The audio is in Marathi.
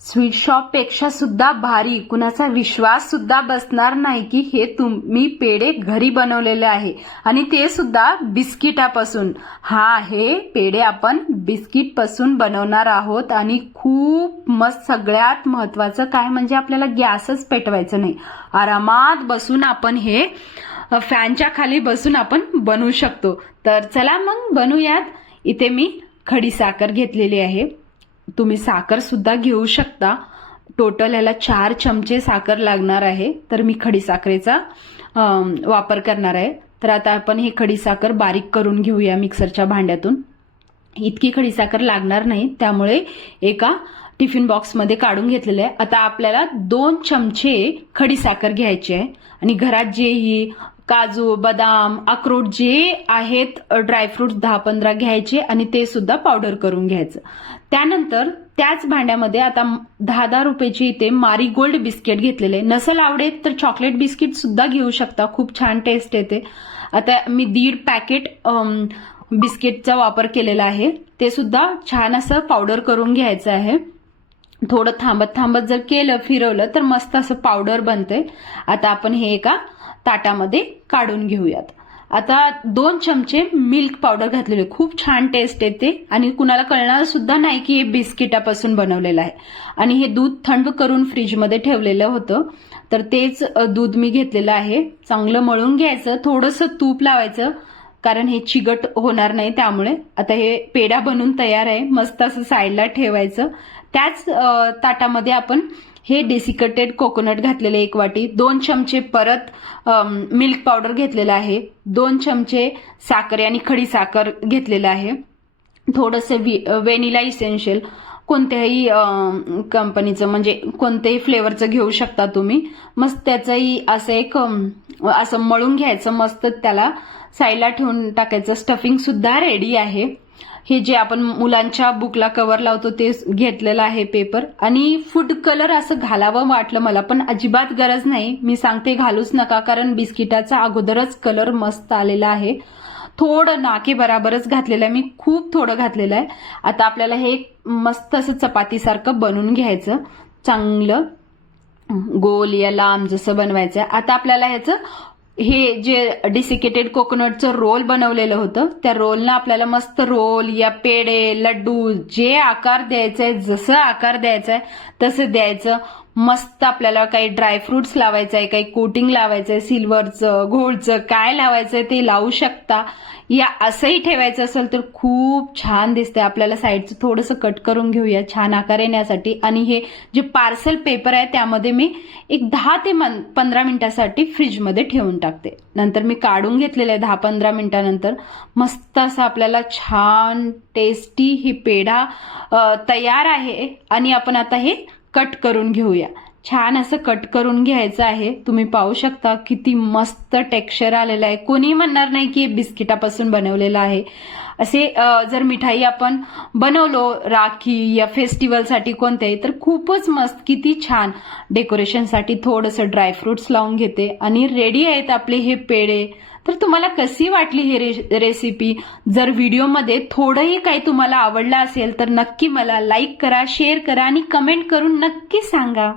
स्वीट शॉपपेक्षा सुद्धा भारी. कुणाचा विश्वास सुद्धा बसणार नाही की हे तुम्ही पेढे घरी बनवलेले आहे. आणि ते सुद्धा बिस्किटापासून. हा हे पेढे आपण बिस्किटपासून बनवणार आहोत. आणि खूप मस्त सगळ्यात महत्वाचं काय म्हणजे आपल्याला गॅसच पेटवायचं नाही. आरामात बसून आपण हे फॅनच्या खाली बसून आपण बनवू शकतो. तर चला मग बनवूयात इथे मी खडी साखर घेतलेली आहे. तुम्ही साखरसुद्धा घेऊ शकता. टोटल याला चार चमचे साखर लागणार आहे. तर मी खडी साखरेचा वापर करणार आहे. तर आता आपण ही खडी साखर बारीक करून घेऊया मिक्सरच्या भांड्यातून. इतकी खडी साखर लागणार नाही. त्यामुळे एका टिफिन बॉक्समध्ये काढून घेतलेलं आहे. आता आपल्याला दोन चमचे खडी साखर घ्यायची आहे. आणि घरात जे ही काजू बदाम अक्रोड जे आहेत ड्रायफ्रुट्स दहा पंधरा घ्यायचे आणि ते सुद्धा पावडर करून घ्यायचं. त्यानंतर त्याच भांड्यामध्ये आता दहा दहा रुपयाची इथे मारी गोल्ड बिस्किट घेतलेले नसल आवडेल तर चॉकलेट बिस्किट सुद्धा घेऊ शकता. खूप छान टेस्ट येते. आता मी दीड पॅकेट बिस्किटचा वापर केलेला आहे. ते सुद्धा छान असं पावडर करून घ्यायचं आहे. थोडं थांबत थांबत जर केलं फिरवलं तर मस्त असं पावडर बनते आता आपण हे एका ताटामध्ये काढून घेऊयात. आता दोन चमचे मिल्क पावडर घातलेले. खूप छान टेस्ट येते आणि कुणाला कळणार सुद्धा नाही की हे बिस्किटापासून बनवलेलं आहे. आणि हे दूध थंड करून फ्रीजमध्ये ठेवलेलं होतं. तर तेच दूध मी घेतलेलं आहे. चांगलं मळून घ्यायचं थोडंसं तूप लावायचं कारण हे चिगट होणार नाही त्यामुळे. आता हे पेढा बनून तयार आहे. मस्त असं साईडला ठेवायचं. त्याच ताटामध्ये आपण हे डेसिकटेड कोकोनट घातलेले एक वाटी दोन चमचे परत मिल्क पावडर घेतलेलं आहे दोन चमचे साखर आणि खडी साखर घेतलेलं आहे थोडंसं व्हेनिला इसेन्शियल कोणत्याही कंपनीचं म्हणजे कोणत्याही फ्लेवरचं घेऊ शकता तुम्ही. मस्त त्याचंही असं एक असं मळून घ्यायचं मस्त त्याला साईडला ठेवून टाकायचं. स्टफिंग सुद्धा रेडी आहे. हे जे आपण मुलांच्या बुकला कव्हर लावतो ते घेतलेलं आहे पेपर आणि फूड कलर असं घालावं वाटलं मला पण अजिबात गरज नाही. मी सांगते घालूच नका कारण बिस्किटाचा अगोदरच कलर मस्त आलेला आहे. थोडं नाके बराबरच घातलेलं आहे. मी खूप थोडं घातलेलं आहे. आता आपल्याला हे मस्त असं चपातीसारखं बनवून घ्यायचं. चांगलं गोल या लांब जसं बनवायचं आता आपल्याला ह्याचं हे जे डिसिकेटेड कोकोनटचं रोल बनवलेलं होतं त्या रोलनं आपल्याला मस्त रोल या पेढे लड्डू जे आकार द्यायचा आहे जसं आकार द्यायचा आहे तसं द्यायचं. मस्त आपल्याला काही ड्रायफ्रुट्स लावायचं आहे काही कोटिंग लावायचं आहे सिल्वरचं घोळचं काय लावायचं आहे ते लावू शकता. या असंही ठेवायचं असेल तर खूप छान दिसतंय. आपल्याला साईडचं थोडंसं कट करून घेऊया छान आकार येण्यासाठी. आणि हे जे पार्सल पेपर आहे त्यामध्ये मी एक दहा ते मन पंधरा मिनिटासाठी फ्रीजमध्ये ठेवून टाकते. नंतर मी काढून घेतलेलं आहे दहा पंधरा मिनिटानंतर. मस्त असं आपल्याला छान टेस्टी ही पेढा तयार आहे. आणि आपण आता हे कट करून घेऊया. छान असं कट करून घ्यायचं आहे. तुम्ही पाहू शकता किती मस्त टेक्स्चर आलेलं आहे. कोणी म्हणणार नाही की बिस्किटापासून बनवलेलं आहे. असे जर मिठाई आपण बनवलो राखी या फेस्टिवलसाठी कोणत्याही तर खूपच मस्त किती छान डेकोरेशनसाठी थोडंसं ड्रायफ्रुट्स लावून घेते. आणि रेडी आहेत आपले हे पेढे. तर तुम्हाला कशी वाटली ही रे रेसिपी? जर व्हिडिओमध्ये थोडंही काही तुम्हाला आवडलं असेल तर नक्की मला लाईक करा शेअर करा आणि कमेंट करून नक्की सांगा.